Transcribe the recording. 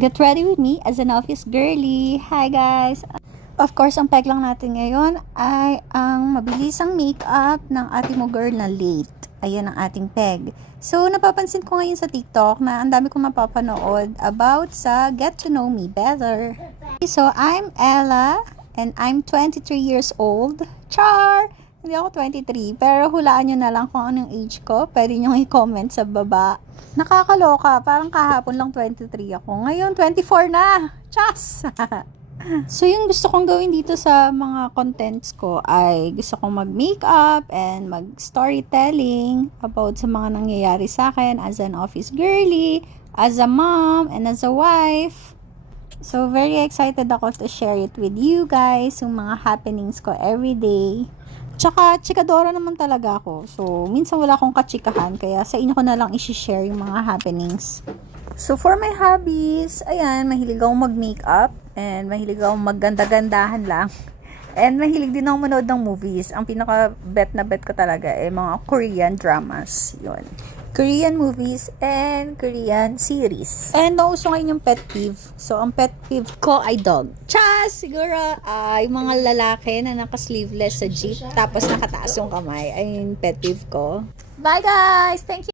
Get ready with me as an office girly. Hi guys! Of course, ang peg lang natin ngayon ay ang mabilisang makeup ng ating mo girl na late. Ayan ang ating peg. So, napapansin ko ngayon sa TikTok na ang dami kong napapanood about sa Get to Know Me Better. So, I'm Ella and I'm 23 years old. Char! Hindi ako 23, pero hulaan nyo na lang kung anong age ko. Pwede nyo i-comment sa baba. Nakakaloka, parang kahapon lang 23 ako. Ngayon, 24 na! Chas! So, yung gusto kong gawin dito sa mga contents ko ay gusto kong mag-makeup and mag-storytelling about sa mga nangyayari sa akin as an office girly, as a mom, and as a wife. So, very excited ako to share it with you guys, yung mga happenings ko everyday. Tsaka, chikadora naman talaga ako. So, minsan wala akong kachikahan, kaya sa inyo ko na lang isi-share yung mga happenings. So, for my hobbies, ayan, mahilig akong mag-makeup and mahilig akong magganda-gandahan lang. And mahilig din akong manood ng movies. Ang pinaka-bet na bet ko talaga ay mga Korean dramas. Yun. Korean movies and Korean series. And nauso ngayon yung pet peeve. So, ang pet peeve ko ay dog. Chas! Siguro, yung mga lalaki na naka-sleeveless sa jeep tapos nakataas yung kamay ay yung pet peeve ko. Bye guys! Thank you!